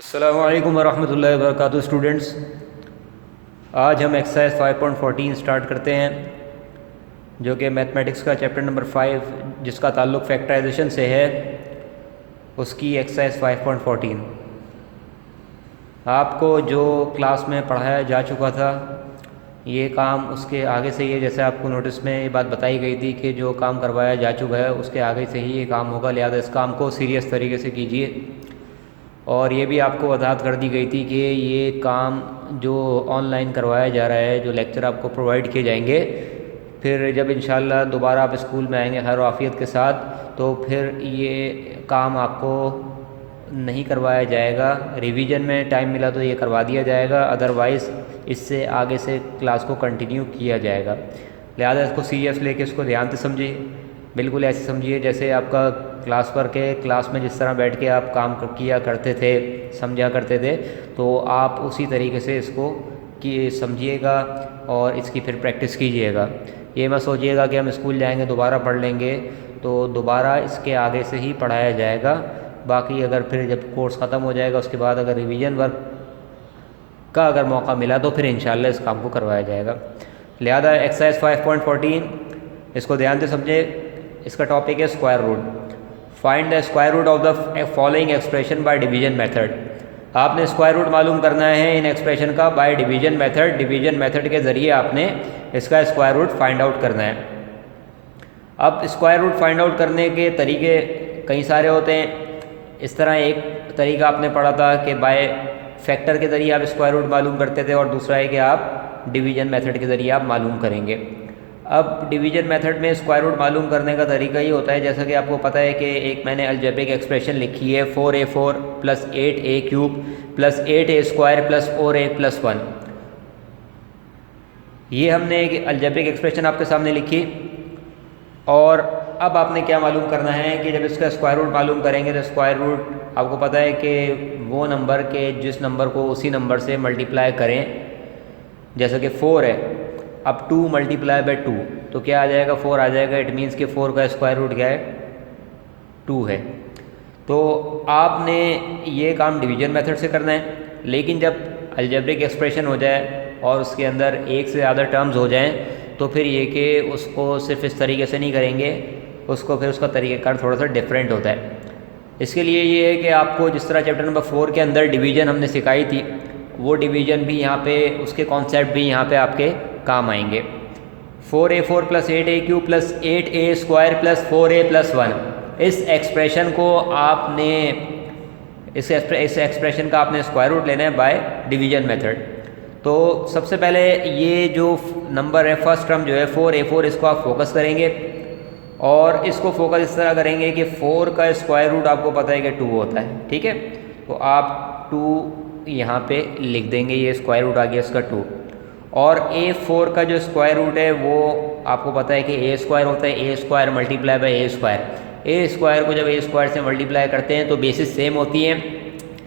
अस्सलामुअलैकुम वरहमतुल्लाहि वबरकातुहू स्टूडेंट्स। आज हम एक्सरसाइज 5.14 स्टार्ट करते हैं, जो कि मैथमेटिक्स का चैप्टर नंबर 5 जिसका ताल्लुक़ फैक्टराइजेशन से है, उसकी एक्सरसाइज 5.14 आपको जो क्लास में पढ़ाया जा चुका था ये काम उसके आगे से ही, जैसे आपको नोटिस में ये बात बताई गई थी कि जो काम करवाया जा चुका है उसके आगे से ही ये काम होगा, लिहाजा इस काम को सीरियस तरीके से कीजिए। और ये भी आपको वजाहत कर दी गई थी कि ये काम जो ऑनलाइन करवाया जा रहा है, जो लेक्चर आपको प्रोवाइड किए जाएंगे, फिर जब इंशाल्लाह दोबारा आप स्कूल में आएंगे खैर आफियत के साथ, तो फिर ये काम आपको नहीं करवाया जाएगा। रिवीजन में टाइम मिला तो ये करवा दिया जाएगा, अदरवाइज़ इससे आगे से क्लास को कंटिन्यू किया जाएगा। लिहाजा इसको सीरियस लेके इसको ध्यान से समझिए, बिल्कुल ऐसे समझिए जैसे आपका क्लास वर्क है। क्लास में जिस तरह बैठ के आप काम किया करते थे, समझा करते थे, तो आप उसी तरीके से इसको समझिएगा और इसकी फिर प्रैक्टिस कीजिएगा। ये मत सोचिएगा कि हम स्कूल जाएंगे दोबारा पढ़ लेंगे, तो दोबारा इसके आगे से ही पढ़ाया जाएगा। बाकी अगर फिर जब कोर्स ख़त्म हो जाएगा उसके बाद अगर रिवीजन वर्क का अगर मौका मिला तो फिर इंशाल्लाह इस काम को करवाया जाएगा। लिहाजा एक्सरसाइज 5.14 इसको ध्यान से समझें। इसका टॉपिक है square root. Find the square root of the following expression by division method. आपने स्क्वायर रूट मालूम करना है इन एक्सप्रेशन का by division method. Division method के ज़रिए आपने इसका स्क्वायर रूट फाइंड आउट करना है। अब स्क्वायर रूट फाइंड आउट करने के तरीके कई सारे होते हैं। इस तरह एक तरीका आपने पढ़ा था कि बाय फैक्टर के ज़रिए आप स्क्वायर रूट मालूम करते थे, और दूसरा है कि आप डिवीजन मेथड के ज़रिए आप मालूम करेंगे। अब डिवीजन मेथड में स्क्वायर रूट मालूम करने का तरीका ये होता है, जैसा कि आपको पता है कि एक मैंने अलजेब्रिक एक्सप्रेशन लिखी है 4a4 plus 8a cube plus 8a square plus 4a plus 1। ये हमने एक अलजेब्रिक एक्सप्रेशन आपके सामने लिखी, और अब आपने क्या मालूम करना है कि जब इसका स्क्वायर रूट मालूम करेंगे तो स्क्वायर रूट आपको पता है कि वो नंबर के जिस नंबर को उसी नंबर से मल्टीप्लाई करें। जैसा कि 4 है, अब 2 मल्टीप्लाई बाय 2 तो क्या आ जाएगा, 4 आ जाएगा। इट मीन्स कि 4 का स्क्वायर रूट क्या है, 2 है। तो आपने ये काम डिवीजन मेथड से करना है, लेकिन जब अलजेब्रिक एक्सप्रेशन हो जाए और उसके अंदर एक से ज़्यादा टर्म्स हो जाएं तो फिर ये कि उसको सिर्फ इस तरीके से नहीं करेंगे, उसको फिर उसका तरीक़ाकार थोड़ा सा डिफरेंट होता है। इसके लिए ये है कि आपको जिस तरह चैप्टर नंबर 4 के अंदर डिवीज़न हमने सिखाई थी, वो डिवीज़न भी यहाँ पे, उसके कॉन्सेप्ट भी यहाँ पे आपके काम आएंगे। 4a4 plus 8a cube plus 8a square plus 4a plus 1, इस एक्सप्रेशन को आपने इस एक्सप्रेशन का आपने स्क्वायर रूट लेना है बाय डिवीजन मेथड। तो सबसे पहले ये जो नंबर है, फर्स्ट टर्म जो है 4a4, इसको आप फोकस करेंगे और इसको फोकस इस तरह करेंगे कि 4 का स्क्वायर रूट आपको पता है कि 2 होता है, ठीक है। तो आप 2 यहाँ पे लिख देंगे, ये स्क्वायर रूट आ गया इसका 2। और a4 का जो स्क्वायर रूट है वो आपको पता है कि a स्क्वायर होता है, a square multiply by a square. a square को जब a स्क्वायर से मल्टीप्लाई करते हैं तो बेसिस सेम होती हैं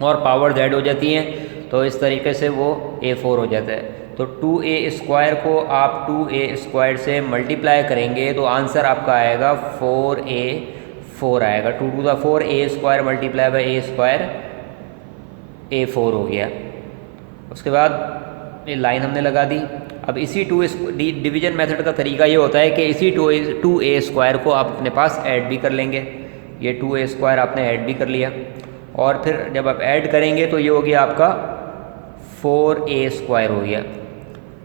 और पावर z हो जाती हैं, तो इस तरीके से वो a4 हो जाता है। तो 2a स्क्वायर को आप 2a स्क्वायर से मल्टीप्लाई करेंगे तो आंसर आपका आएगा 4a4 आएगा। 2 to the 4 a square multiply by a square, a4 हो गया। उसके बाद ये लाइन हमने लगा दी। अब इसी डिवीजन मेथड का तरीका ये होता है कि इसी 2a स्क्वायर को आप अपने पास ऐड भी कर लेंगे। ये 2a स्क्वायर आपने ऐड भी कर लिया, और फिर जब आप ऐड करेंगे तो ये हो गया आपका 4a स्क्वायर हो गया।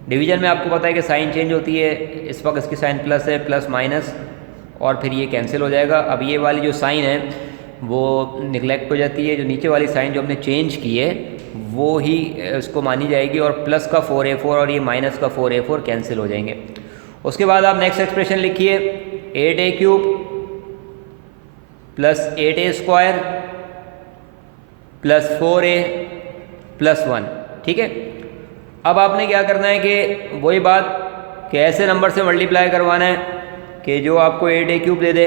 डिवीजन में आपको पता है कि साइन चेंज होती है, इस वक्त इसकी साइन प्लस है, प्लस माइनस, और फिर ये कैंसिल हो जाएगा। अब ये वाली जो साइन है वो निगलेक्ट हो जाती है, जो नीचे वाली साइन जो हमने चेंज की है वो ही इसको मानी जाएगी, और प्लस का 4a4 और ये माइनस का 4a4 कैंसिल हो जाएंगे। उसके बाद आप नेक्स्ट एक्सप्रेशन लिखिए 8a cube plus 8a square plus 4a plus 1, ठीक है। अब आपने क्या करना है कि वही बात कि ऐसे नंबर से मल्टीप्लाई करवाना है कि जो आपको 8a क्यूब दे दे।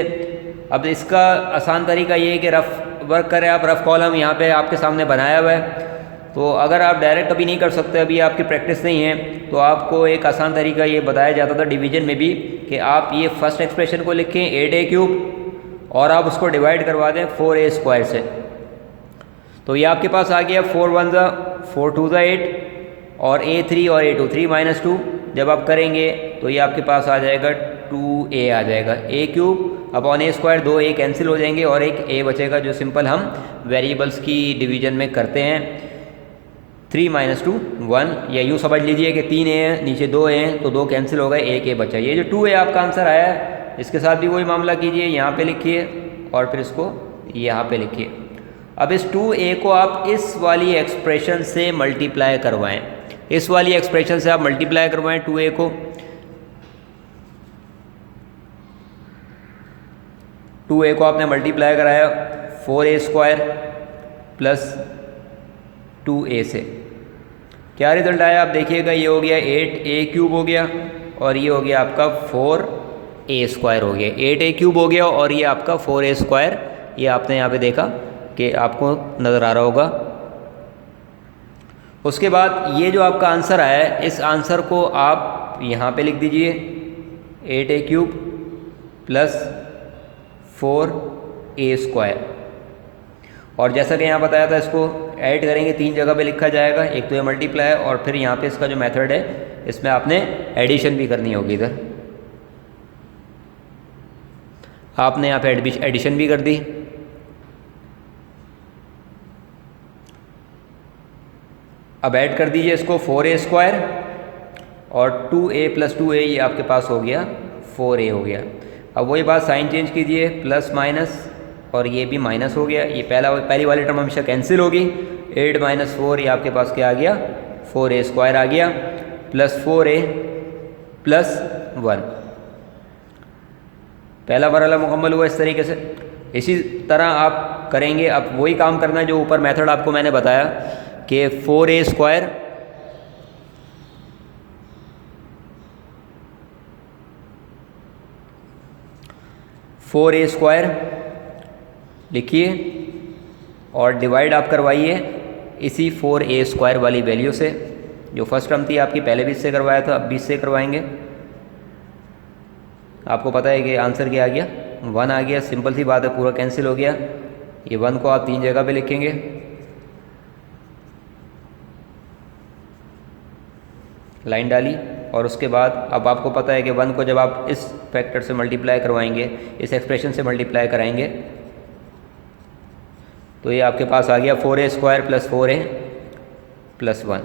अब इसका आसान तरीका ये है कि रफ वर्क करें आप। रफ कॉलम यहाँ पे आपके सामने बनाया हुआ है, तो अगर आप डायरेक्ट कभी नहीं कर सकते, अभी आपकी प्रैक्टिस नहीं है, तो आपको एक आसान तरीका ये बताया जाता था डिवीजन में भी कि आप ये फर्स्ट एक्सप्रेशन को लिखें 8a क्यूब और आप उसको डिवाइड करवा दें 4a स्क्वायर से। तो ये आपके पास आ गया 4 1 ज़ा 4 2 ज़ा 8 और A3 और A2 3 माइनस 2 जब आप करेंगे तो ये आपके पास आ जाएगा 2A आ जाएगा। A cube upon A square, 2 A cancel हो जाएंगे और एक A बचेगा जो सिंपल हम वेरिएबल्स की डिवीजन में करते हैं। 3 माइनस 2 1, या यूँ समझ लीजिए कि 3 A हैं, नीचे 2 A हैं तो 2 कैंसिल हो गए, एक A बचा। ये जो 2A आपका आंसर आया है इसके साथ भी वही मामला कीजिए, यहाँ पे लिखिए और फिर इसको यहाँ पे लिखिए। अब इस 2A को आप इस वाली एक्सप्रेशन से मल्टीप्लाई करवाएं, इस वाली एक्सप्रेशन से आप मल्टीप्लाई करवाएं 2A को। 2A को आपने मल्टीप्लाई कराया 4A स्क्वायर प्लस 2A से, क्या रिजल्ट आया आप देखिएगा। ये हो गया 8A क्यूब हो गया और ये हो गया आपका 4A स्क्वायर हो गया। 8A क्यूब हो गया और ये आपका 4A स्क्वायर, ये आपने यहाँ पे देखा कि आपको नज़र आ रहा होगा। उसके बाद ये जो आपका आंसर आया है इस आंसर को आप यहाँ पे लिख दीजिए 8A cube plus 4A square, और जैसा कि यहाँ बताया था इसको ऐड करेंगे 3 जगह पे लिखा जाएगा, एक तो ये मल्टीप्लाई और फिर यहाँ पे इसका जो मेथड है इसमें आपने एडिशन भी करनी होगी। इधर आपने यहाँ पे एडिशन भी कर दी। अब ऐड कर दीजिए इसको 4A स्क्वायर और 2A प्लस 2A, ये आपके पास हो गया 4A हो गया। अब वही बात साइन चेंज कीजिए, प्लस माइनस और ये भी माइनस हो गया, ये पहली वाली टर्म हमेशा कैंसिल होगी। 8 माइनस 4, ये आपके पास क्या आ गया 4A स्क्वायर आ गया प्लस 4A प्लस 1। पहला मरहला मुकम्मल हुआ इस तरीके से। इसी तरह आप करेंगे। अब वही काम करना है जो ऊपर मेथड आपको मैंने बताया कि 4A स्क्वायर लिखिए और डिवाइड आप करवाइए इसी 4A स्क्वायर वाली वैल्यू से। जो फर्स्ट टर्म थी आपकी पहले भी इससे करवाया था, अब भी इससे करवाएंगे। आपको पता है कि आंसर क्या आ गया 1 आ गया, सिंपल सी बात है, पूरा कैंसिल हो गया। ये 1 को आप 3 जगह पे लिखेंगे, लाइन डाली और उसके बाद अब आपको पता है कि 1 को जब आप इस फैक्टर से मल्टीप्लाई करवाएंगे, इस एक्सप्रेशन से मल्टीप्लाई कराएंगे तो ये आपके पास आ गया 4A square plus 4A plus 1।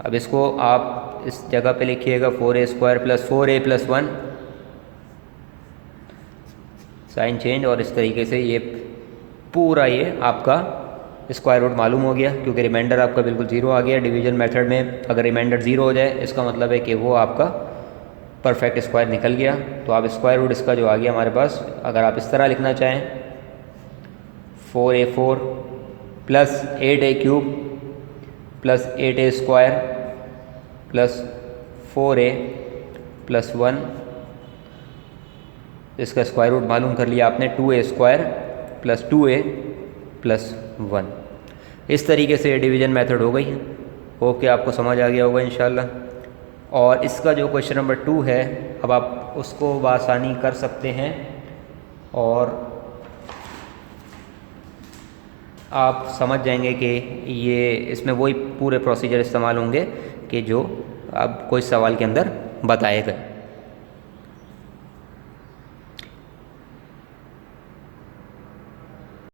अब इसको आप इस जगह पे लिखिएगा 4A square plus 4A plus 1, sign change, और इस तरीके से ये पूरा ये आपका स्क्वायर रूट मालूम हो गया क्योंकि रिमाइंडर आपका बिल्कुल 0 आ गया। डिवीजन मेथड में अगर रिमाइंडर 0 हो जाए इसका मतलब है कि वो आपका परफेक्ट स्क्वायर निकल गया। तो आप स्क्वायर रूट इसका जो आ गया हमारे पास, अगर आप इस तरह लिखना चाहें 4A4 plus 8A cube plus 8A square plus 4A plus 1, इसका स्क्वायर रूट मालूम कर लिया आपने 2A square plus 2A plus 1। इस तरीके से डिवीजन मेथड हो गई है। होप कि आपको समझ आ गया होगा इंशाल्लाह। और इसका जो क्वेश्चन नंबर 2 है अब आप उसको बआसानी कर सकते हैं और आप समझ जाएंगे कि ये इसमें वही पूरे प्रोसीजर इस्तेमाल होंगे कि जो अब कोई सवाल के अंदर बताए गए।